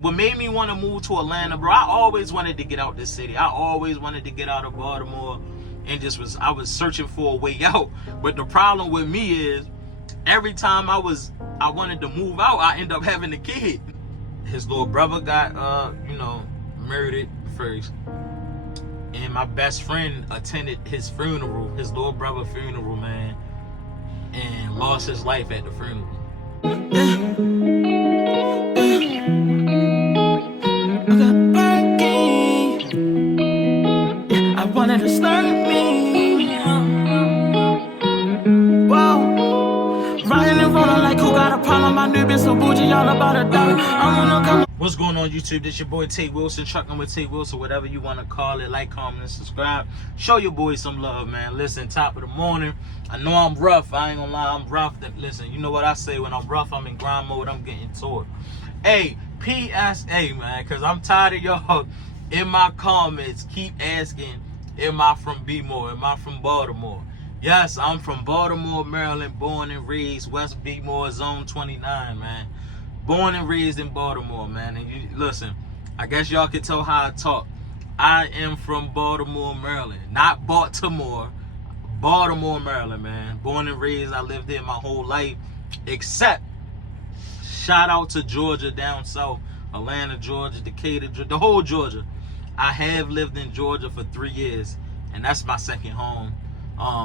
What made me want to move to Atlanta, bro, I always wanted to get out this city. I always wanted to get out of Baltimore, and I was searching for a way out. But the problem with me is every time I wanted to move out, I end up having a kid. His little brother got murdered first. And my best friend attended his funeral, his little brother funeral, man, and lost his life at the funeral. I wanted to start me. Whoa. Riding in front of like who got a problem? My new bitch so bougie, all about a dollar. I'm gonna come. What's going on, YouTube? This your boy Tate Wilson, trucking with Tate Wilson, whatever you want to call it. Like, comment, and subscribe. Show your boy some love, man. Listen, top of the morning. I know I'm rough. I ain't gonna lie, I'm rough. Listen, you know what I say when I'm rough, I'm in grind mode, I'm getting to it. Hey, PSA, man, because I'm tired of y'all in my comments keep asking, am I from B-More? Am I from Baltimore? Yes, I'm from Baltimore, Maryland, born and raised, West B-More, Zone 29, man. Born and raised in Baltimore, man. And you listen, I guess y'all can tell how I talk. I am from Baltimore, Maryland. Not Baltimore. Baltimore, Maryland, man. Born and raised, I lived there my whole life. Except, shout out to Georgia down south. Atlanta, Georgia, Decatur, the whole Georgia. I have lived in Georgia for 3 years. And that's my second home.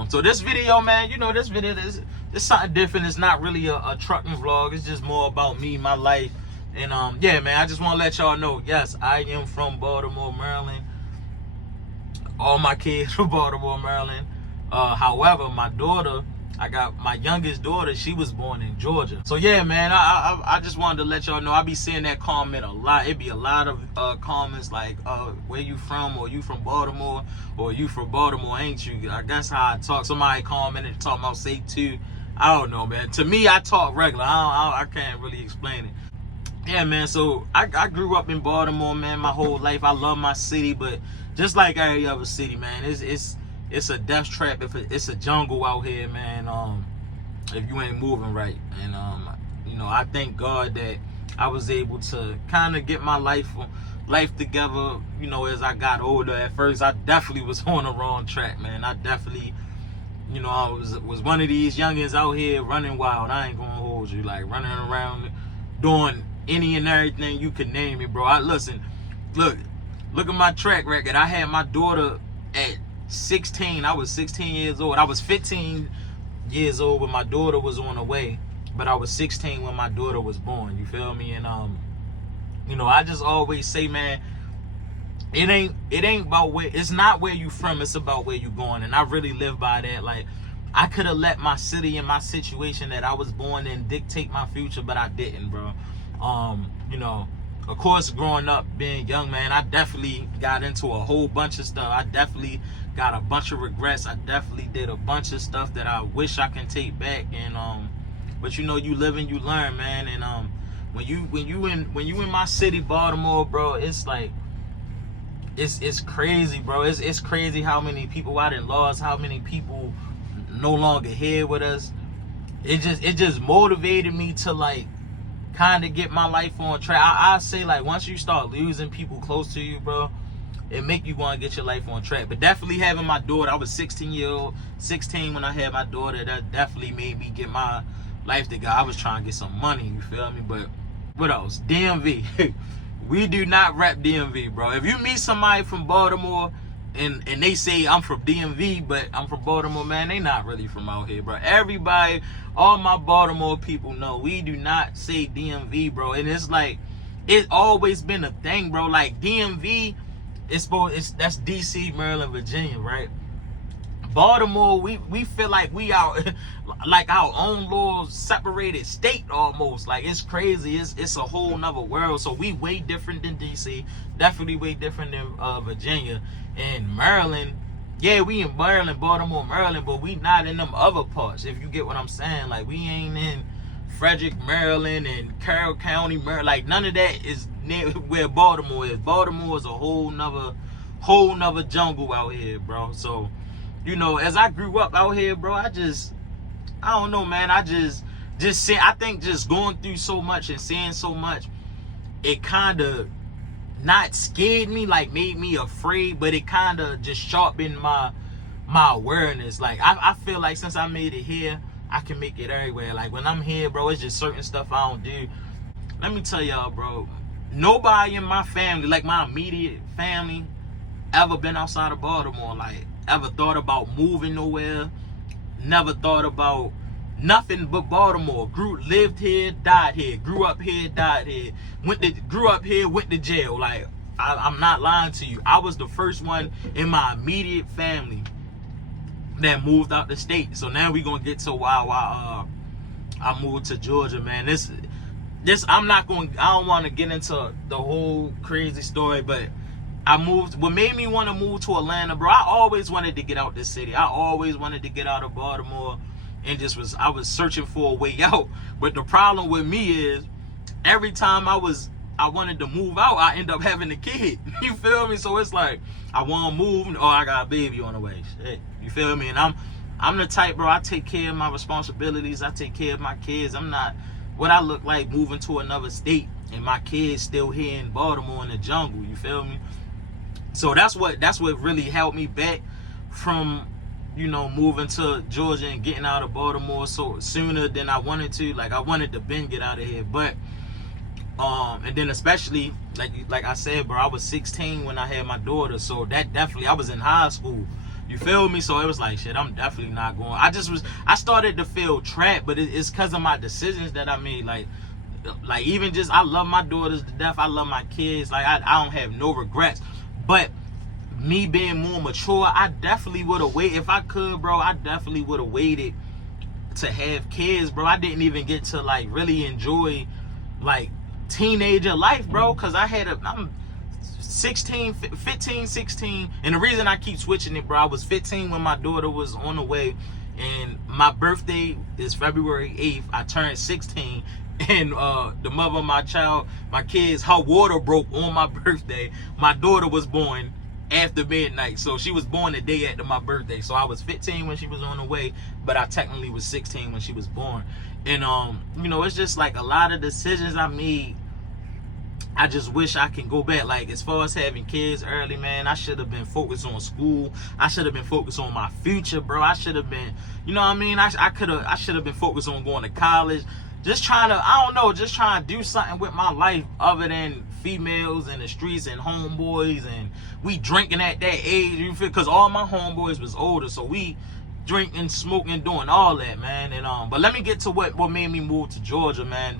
So this video, man, you know, this video is something different. It's not really a trucking vlog. It's just more about me, my life. And yeah, man, I just want to let y'all know, yes, I am from Baltimore, Maryland. All my kids from Baltimore, Maryland. However, my daughter, I got my youngest daughter, she was born in Georgia. So yeah, man, I just wanted to let y'all know, I be seeing that comment a lot. It be a lot of comments like, where you from, or you from Baltimore, or you from Baltimore, ain't you? I guess how I talk. Somebody commented talking about say two. I don't know, man. To me, I talk regular. I can't really explain it. Yeah, man, so I grew up in Baltimore, man, my whole life. I love my city, but just like every other city, man, it's a death trap. It's a jungle out here, man. If you ain't moving right, and you know, I thank God that I was able to kind of get my life together. You know, as I got older. At first, I definitely was on the wrong track, man. I definitely, you know, I was one of these youngins out here running wild. I ain't gonna hold you, like running around doing any and everything you could name it, bro. Look at my track record. I had my daughter at 16. I was 16 years old. I was 15 years old when my daughter was on the way, but I was 16 when my daughter was born. You feel me? And you know, I just always say, man, it ain't about where, it's not where you from, it's about where you going. And I really live by that. Like, I could have let my city and my situation that I was born in dictate my future, but I didn't, bro. You know, of course, growing up, being young, man, I definitely got into a whole bunch of stuff. I definitely got a bunch of regrets. I definitely did a bunch of stuff that I wish I can take back. And but you know, you live and you learn, man. And when you in my city, Baltimore, bro, it's like it's crazy, bro. It's crazy how many people I done lost, how many people no longer here with us. It just motivated me to like kind of get my life on track. I say, like, once you start losing people close to you, bro, it make you want to get your life on track. But definitely having my daughter, I was 16 when I had my daughter. That definitely made me get my life together. I was trying to get some money, you feel me? But what else? DMV. We do not rep DMV, bro. If you meet somebody from Baltimore and they say I'm from DMV, but I'm from Baltimore, man, they not really from out here, bro. Everybody, all my Baltimore people know we do not say DMV, bro. And it's like, it's always been a thing, bro. Like, DMV, that's DC, Maryland, Virginia, right? Baltimore, we feel like we are like our own little separated state almost. Like, it's crazy. It's a whole nother world. So we way different than DC, definitely way different than Virginia. And Maryland, yeah, we in Maryland, Baltimore, Maryland, but we not in them other parts, if you get what I'm saying. Like, we ain't in Frederick, Maryland, and Carroll County, Maryland. Like, none of that is near where Baltimore is. Baltimore is a whole nother jungle out here, bro. So, you know, as I grew up out here, bro, I don't know, man. I think just going through so much and seeing so much, it kind of not scared me, like made me afraid, but it kind of just sharpened my awareness. Like I feel like since I made it here, I can make it everywhere. Like when I'm here, bro, it's just certain stuff I don't do. Let me tell y'all, bro, nobody in my family, like my immediate family, ever been outside of Baltimore, like ever thought about moving nowhere, never thought about nothing but Baltimore. Lived here, died here, grew up here, died here, grew up here, went to jail. Like I'm not lying to you, I was the first one in my immediate family that moved out the state. So now we gonna get to why I moved to Georgia, man. This I don't want to get into the whole crazy story, but I moved. What made me want to move to Atlanta, bro, I always wanted to get out this city. I always wanted to get out of Baltimore, and I was searching for a way out. But the problem with me is every time I wanted to move out, I end up having a kid. You feel me? So it's like I want to move, oh, I got a baby on the way. Shit. You feel me? And I'm the type, bro, I take care of my responsibilities. I take care of my kids. I'm not what I look like moving to another state and my kids still here in Baltimore in the jungle. You feel me? So that's what really held me back from, you know, moving to Georgia and getting out of Baltimore so sooner than I wanted to. Like I wanted to get out of here, but and then especially like I said, bro, I was 16 when I had my daughter, so that definitely, I was in high school. You feel me? So it was like, shit, I'm definitely not going. I started to feel trapped, but it's because of my decisions that I made. Like even just, I love my daughters to death. I love my kids. Like I don't have no regrets. But me being more mature, I definitely would have waited. If I could, bro, I definitely would have waited to have kids, bro. I didn't even get to like really enjoy like teenager life, bro, because I'm 15, 16, and the reason I keep switching it, bro, I was 15 when my daughter was on the way, and my birthday is February 8th. I turned 16, and the mother of my kids, her water broke on my birthday. My daughter was born after midnight, so she was born the day after my birthday. So I was 15 when she was on the way, but I technically was 16 when she was born. And you know, it's just like a lot of decisions I made, I just wish I can go back. Like as far as having kids early, man, I should have been focused on school. I should have been focused on my future, bro. I should have been, you know what I mean? I should have been focused on going to college. Just trying to do something with my life other than females in the streets and homeboys, and we drinking at that age, you feel? Because all my homeboys was older, so we drinking, smoking, doing all that, man. And but let me get to what made me move to Georgia, man.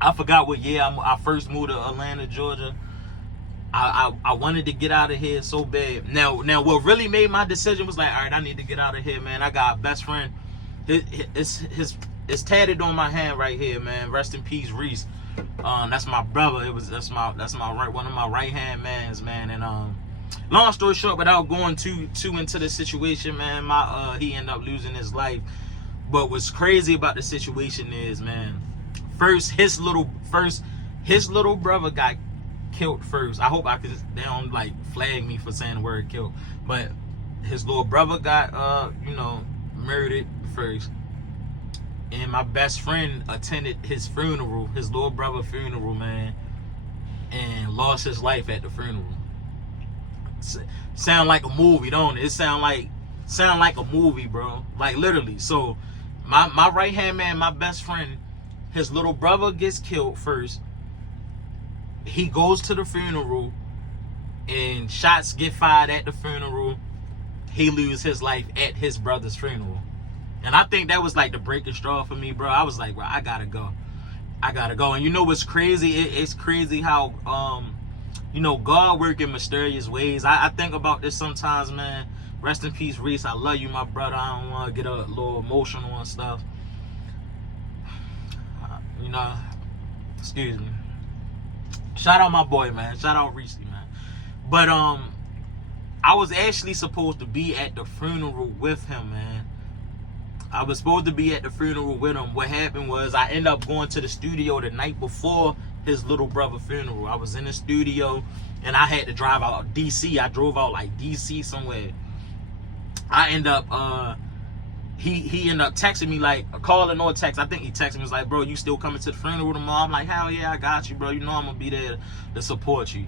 I forgot what year I first moved to Atlanta, Georgia. I wanted to get out of here so bad. Now what really made my decision was like, all right, I need to get out of here, man. I got a best friend. It's tatted on my hand right here, man. Rest in peace, Reese. That's my brother. That's my one of my right hand mans, man. And long story short, without going too into the situation, man, he ended up losing his life. But what's crazy about the situation is, man, his little brother got killed first. I hope they don't like flag me for saying the word killed, but his little brother got murdered first. And my best friend attended his funeral, his little brother funeral, man, and lost his life at the funeral. Sound like a movie, don't it? It sound like a movie, bro. Like literally. So my right hand man, my best friend, his little brother gets killed first. He goes to the funeral, and shots get fired at the funeral. He loses his life at his brother's funeral. And I think that was like the breaking straw for me, bro. I was like, bro, I gotta go. And you know what's crazy? It's crazy how, God work in mysterious ways. I think about this sometimes, man. Rest in peace, Reese. I love you, my brother. I don't want to get a little emotional and stuff. Excuse me. Shout out my boy, man. Shout out Reese, man. But I was actually supposed to be at the funeral with him, man. I was supposed to be at the funeral with him. What happened was I ended up going to the studio the night before his little brother funeral. I was in the studio and I had to drive out DC. I drove out like DC somewhere. I end up he ended up texting me, like, calling or text. I think he texted me, was like, bro, you still coming to the funeral tomorrow? I'm like, hell yeah, I got you, bro. You know I'm gonna be there to support you.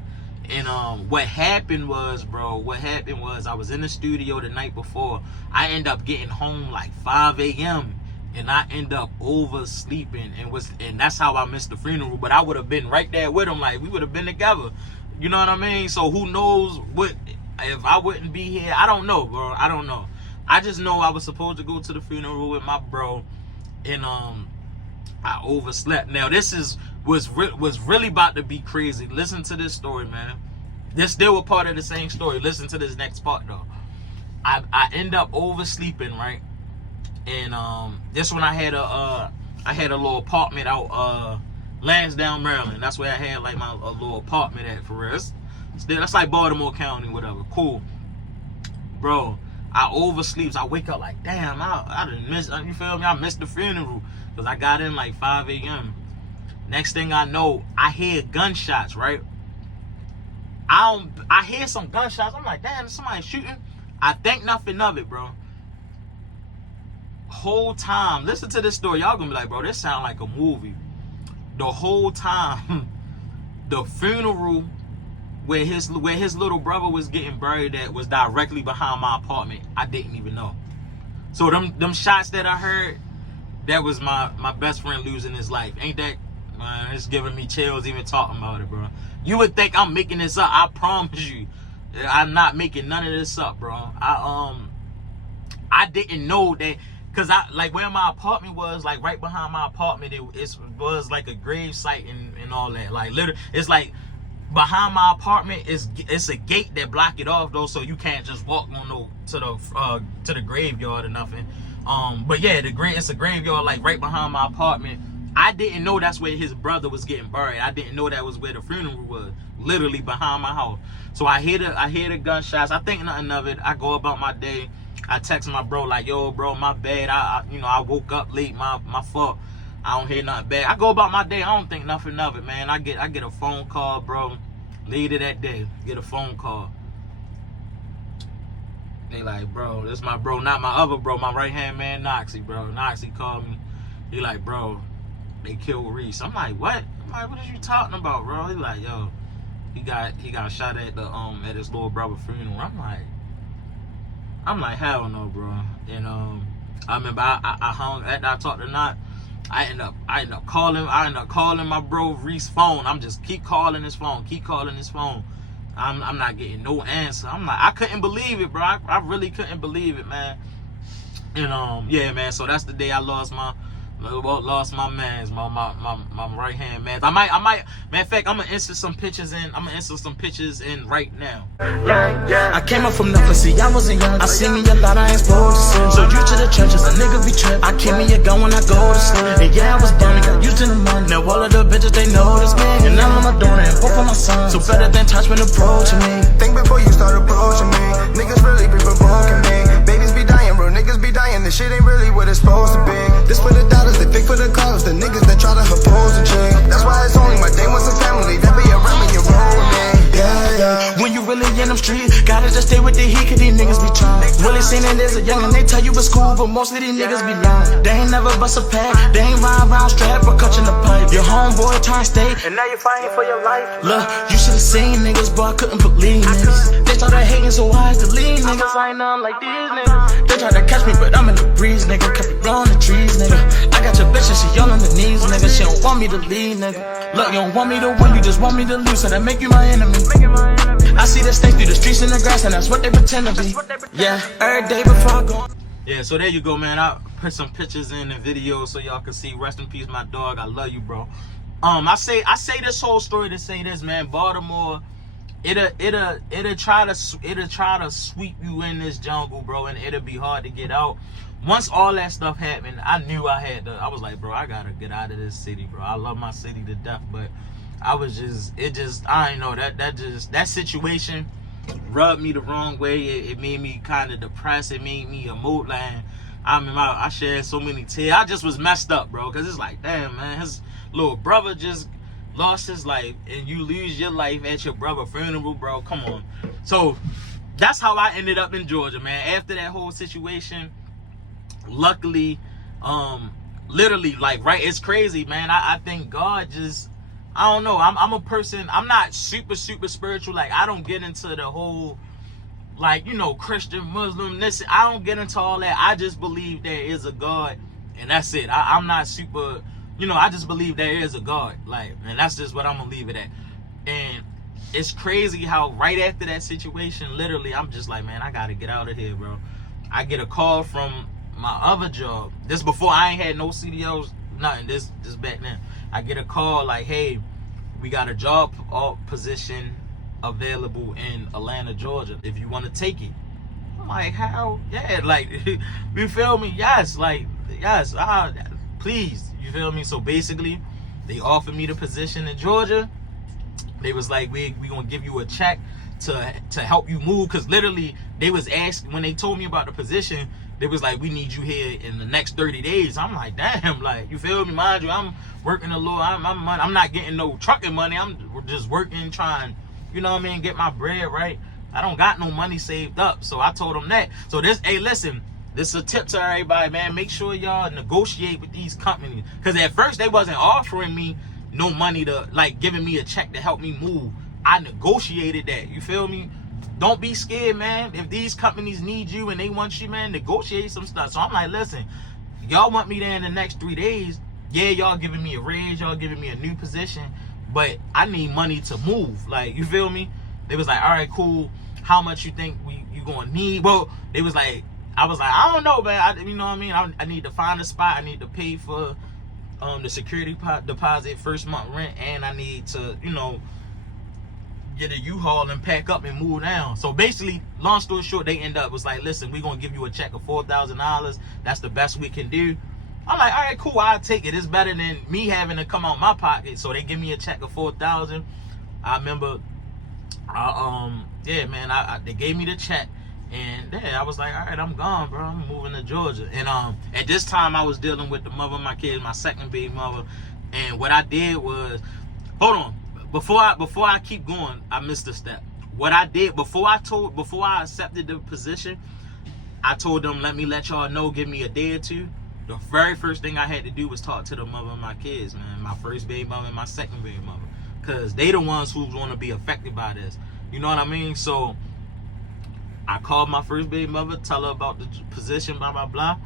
And what happened was, I was in the studio the night before. I ended up getting home like 5 a.m. and I ended up oversleeping, and that's how I missed the funeral. But I would have been right there with him, like we would have been together. You know what I mean? So who knows what, if I wouldn't be here? I don't know, bro. I don't know. I just know I was supposed to go to the funeral with my bro, and I overslept. Now this was really about to be crazy. Listen to this story, man. This still a part of the same story. Listen to this next part though. I end up oversleeping, right? And this when I had a little apartment out Lansdowne, Maryland. That's where I had like my little apartment at, for real. That's like Baltimore County, whatever. Cool, bro. I oversleep. I wake up like, damn, I didn't miss. You feel me? I missed the funeral because I got in like 5 a.m. Next thing I know, I hear gunshots. Right? I hear some gunshots. I'm like, damn, somebody shooting. I think nothing of it, bro. Whole time, listen to this story. Y'all gonna be like, bro, this sound like a movie. The whole time, the funeral where his little brother was getting buried at was directly behind my apartment. I didn't even know. So them shots that I heard, that was my best friend losing his life. Ain't that, man, it's giving me chills even talking about it, bro. You would think I'm making this up. I promise you, I'm not making none of this up, bro. I didn't know that, cause like where my apartment was, like right behind my apartment, it was like a grave site and all that. Like literally, it's like behind my apartment it's a gate that block it off though, so you can't just walk on to the graveyard or nothing. But yeah, it's a graveyard like right behind my apartment. I didn't know that's where his brother was getting buried. I didn't know that was where the funeral was, literally behind my house. So I hear the gunshots. I think nothing of it. I go about my day. I text my bro like, yo, bro, my bad. I woke up late. My fault. I don't hear nothing bad. I go about my day. I don't think nothing of it, man. I get a phone call, bro. Later that day, get a phone call. They like, bro, this my bro, not my other bro, my right hand man, Noxie, bro. Noxie called me. He like, bro, they killed Reese. I'm like, what? I'm like, what are you talking about, bro? He like, yo, he got shot at the at his little brother funeral. I'm like, hell no, bro. And I remember I hung after I talked to Not. I end up calling my bro Reese's phone. I'm just keep calling his phone. I'm not getting no answer. I'm like, I couldn't believe it, bro. I really couldn't believe it, man. And yeah, man. So that's the day I lost my mans, my right hand man. I might, matter of fact, I'm gonna insert some pictures in right now. I came up from nothing, see, I wasn't young. I seen me a lot, I ain't supposed to sin. So you to the churches, a nigga be trippin'. I keep me a gun when I go to sleep. And yeah, I was down and got used to the money. Now all of the bitches, they notice me. And now I'm a daughter and both of my sons. So better than touch when approaching me. Think before you start approaching me. Niggas really be provoking me. Babies be dying, bro, niggas be dying. This shit ain't really what it's supposed to be. This for the dollars, they fake for the cause. The niggas that try to oppose the chick. That's why it's only my day was a family. That be around when you roll with me. Yeah. When you really in them streets, gotta just stay with the heat, cause these niggas be trying. Really seen it as a young and they tell you it's cool, but most of these niggas be lying. They ain't never bust a pack, they ain't ride around strapped or clutching the pipe. Your homeboy trying to stay, and now you're fighting for your life. Look, you should've seen niggas, boy, I couldn't believe niggas. They started hating, so I had to leave niggas. I ain't nothing like these niggas. They tried to catch me, but I'm in the breeze, nigga. Kept it blowing the trees, nigga. I got your bitch and she on the knees, nigga. She don't want me to leave, nigga. Look, you don't want me to win, you just want me to lose, so that make you my enemy. I see the snake through the streets and the grass, and that's what they pretend to be. Yeah, every day before I go. Yeah, so there you go, man. I put some pictures in the video so y'all can see. Rest in peace, my dog. I love you, bro. I say this whole story to say this, man. Baltimore, it'll try to sweep you in this jungle, bro, and it'll be hard to get out. Once all that stuff happened, I knew I was like, bro, I gotta get out of this city, bro. I love my city to death, but I ain't know that situation rubbed me the wrong way. It made me kind of depressed. It made me emote. Like, I shared so many tears. I just was messed up, bro, because it's like, damn, man, his little brother just lost his life, and you lose your life at your brother's funeral, bro. Come on. So that's how I ended up in Georgia, man. After that whole situation, luckily, literally, like, right, it's crazy, man. I think God just, I don't know, I'm a person, I'm not super spiritual. Like, I don't get into the whole, like, you know, Christian, Muslim, this, I don't get into all that. I just believe there is a God, and that's it. I'm not super, you know, I just believe there is a God, like, and that's just what I'm gonna leave it at. And it's crazy how right after that situation, literally, I'm just like, man, I gotta get out of here, bro. I get a call from my other job. This before I ain't had no CDLs, nothing. This back then. I get a call like, hey, we got a job position available in Atlanta, Georgia, if you want to take it. I'm like, how? Yeah, like, you feel me? Yes, like, yes, please, you feel me? So basically, they offered me the position in Georgia. They was like, we gonna give you a check to help you move, because literally they was asking, when they told me about the position, they was like, we need you here in the next 30 days. I'm like, damn, like, you feel me? Mind you, I'm working a little, I'm not getting no trucking money. I'm just working, trying, you know what I mean, get my bread, right? I don't got no money saved up. So I told them that. So this, hey, listen, this is a tip to everybody, man. Make sure y'all negotiate with these companies. Because at first they wasn't offering me no money to, like, giving me a check to help me move. I negotiated that, you feel me? Don't be scared, man. If these companies need you and they want you, man, negotiate some stuff. So I'm like, listen, y'all want me there in the next 3 days. Yeah, y'all giving me a raise, y'all giving me a new position, but I need money to move. Like, you feel me? They was like, all right, cool. How much you think you gonna need? Well, they was like, I was like, I don't know, man. You know what I mean? I need to find a spot. I need to pay for the security deposit, first month rent, and I need to, you know, get a U-Haul and pack up and move down. So basically, long story short, they end up was like, listen, we're gonna give you a check of $4,000. That's the best we can do. I'm like, all right, cool, I'll take it. It's better than me having to come out my pocket. So they give me a check of $4,000. I remember, yeah, man, they gave me the check, and yeah, I was like, all right, I'm gone, bro. I'm moving to Georgia. And at this time, I was dealing with the mother of my kids, my second baby mother. And what I did was, hold on. Before I keep going, I missed a step. What I did before I accepted the position, I told them, let me let y'all know, give me a day or two. The very first thing I had to do was talk to the mother of my kids, man. My first baby mother and my second baby mother. Because they the ones who's going to be affected by this. You know what I mean? So I called my first baby mother, tell her about the position, blah, blah, blah.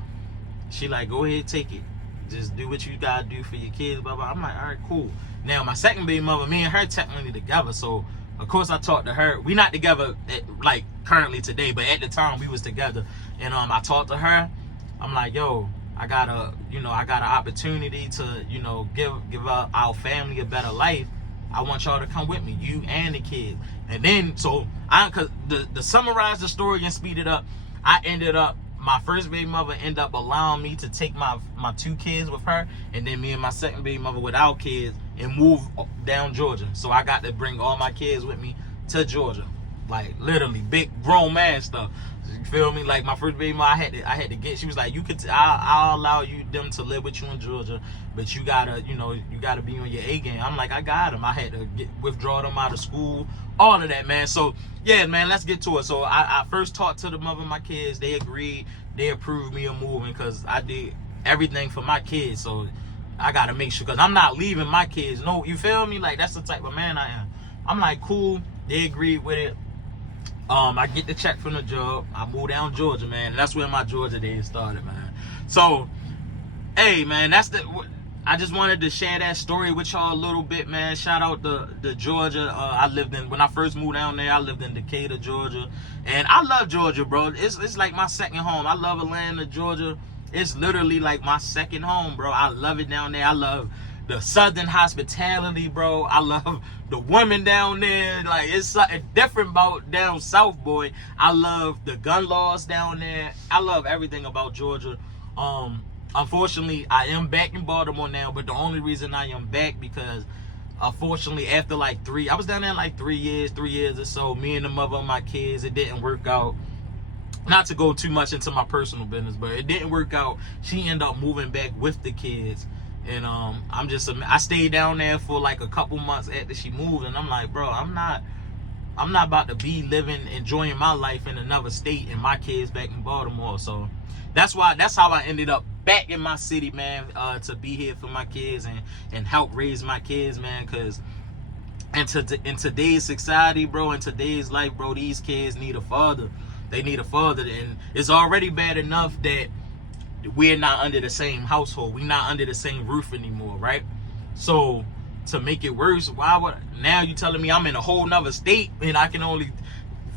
She like, go ahead, take it. Just do what you gotta do for your kids, blah, blah. I'm like, all right, cool. Now, my second baby mother, me and her technically together. So, of course, I talked to her. We not together, like, currently today, but at the time, we was together. And I talked to her. I'm like, yo, I got an opportunity to, you know, give our family a better life. I want y'all to come with me, you and the kids. And then, so, cause to summarize the story and speed it up, my first baby mother ended up allowing me to take my 2 kids with her, and then me and my second baby mother with our kids, and move down Georgia. So I got to bring all my kids with me to Georgia. Like, literally, big grown man stuff. You feel me? Like, my first baby mother, I had to get, she was like, I'll allow them to live with you in Georgia, but you gotta be on your A game. I'm like, I got them. I had to withdraw them out of school, all of that, man. So, yeah, man, let's get to it. So, I first talked to the mother of my kids. They agreed. They approved me of moving because I did everything for my kids. So, I got to make sure, because I'm not leaving my kids. No, you feel me? Like, that's the type of man I am. I'm like, cool. They agreed with it. I get the check from the job. I moved down Georgia, man. And that's where my Georgia days started, man. So, hey, man, I just wanted to share that story with y'all a little bit, man. Shout out to Georgia. When I first moved down there, I lived in Decatur, Georgia. And I love Georgia, bro. It's like my second home. I love Atlanta, Georgia. It's literally like my second home, bro. I love it down there. I love the southern hospitality, bro. I love the women down there. Like, it's something different about down south, boy. I love the gun laws down there. I love everything about Georgia. Unfortunately, I am back in Baltimore now, but the only reason I am back because unfortunately after like I was down there like 3 years or so, me and the mother of my kids, it didn't work out. Not to go too much into my personal business, but it didn't work out. She ended up moving back with the kids. And I stayed down there for like a couple months after she moved, and I'm like, bro, I'm not I'm not about to be enjoying my life in another state and my kids back in Baltimore. So that's how I ended up back in my city, man, to be here for my kids and help raise my kids, man, because in today's society, bro, in today's life, bro, these kids need a father. They need a father. And it's already bad enough that we're not under the same household. We're not under the same roof anymore, right? So to make it worse, now you telling me I'm in a whole nother state and I can only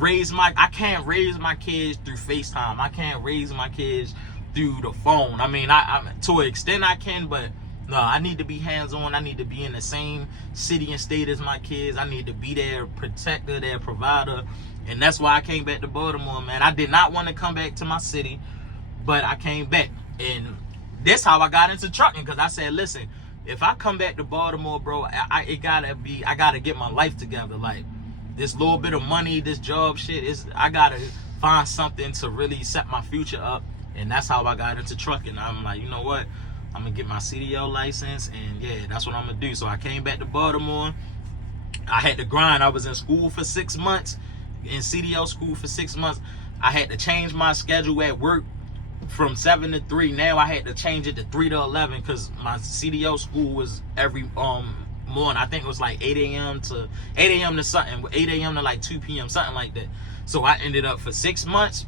I can't raise my kids through FaceTime. I can't raise my kids through the phone. I mean, I to an extent I can, but no, I need to be hands-on. I need to be in the same city and state as my kids. I need to be their protector, their provider. And that's why I came back to Baltimore, man. I did not want to come back to my city, but I came back. And that's how I got into trucking, because I said, listen, if I come back to Baltimore, bro, I gotta get my life together. Like, this little bit of money, this job shit, I gotta find something to really set my future up. And that's how I got into trucking. I'm like, you know what? I'm gonna get my CDL license, and yeah, that's what I'm gonna do. So I came back to Baltimore. I had to grind. I was in school for 6 months, in CDL school for 6 months. I had to change my schedule at work from 7 to 3. Now I had to change it to 3 to 11 because my CDL school was every morning. I think it was like 8 a.m. to something, 8 a.m. to like 2 p.m., something like that. So I ended up for 6 months,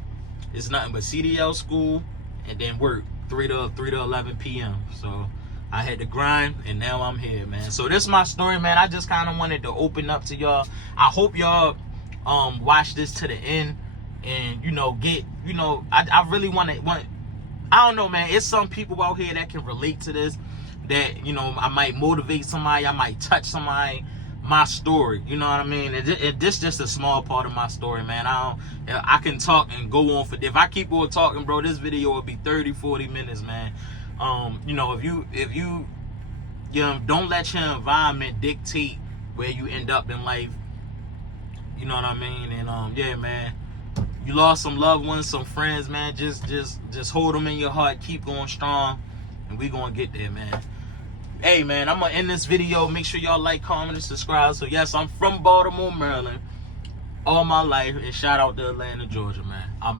it's nothing but CDL school and then work 3 to 11 p.m. So I had to grind, and now I'm here, man. So this is my story, man. I just kind of wanted to open up to y'all. I hope y'all watch this to the end and, you know, I really want I don't know, man. It's some people out here that can relate to this, that, you know, I might motivate somebody, I might touch somebody, my story, you know what I mean? This just a small part of my story, man. I can talk and go on if I keep on talking, bro, this video will be 30-40 minutes, man. You know, if you don't let your environment dictate where you end up in life, you know what I mean? And yeah, man, you lost some loved ones, some friends, man. Just hold them in your heart, keep going strong, and we gonna get there, man. Hey, man, I'm gonna end this video. Make sure y'all like, comment, and subscribe. So yes, I'm from Baltimore, Maryland all my life, and shout out to Atlanta, Georgia, man.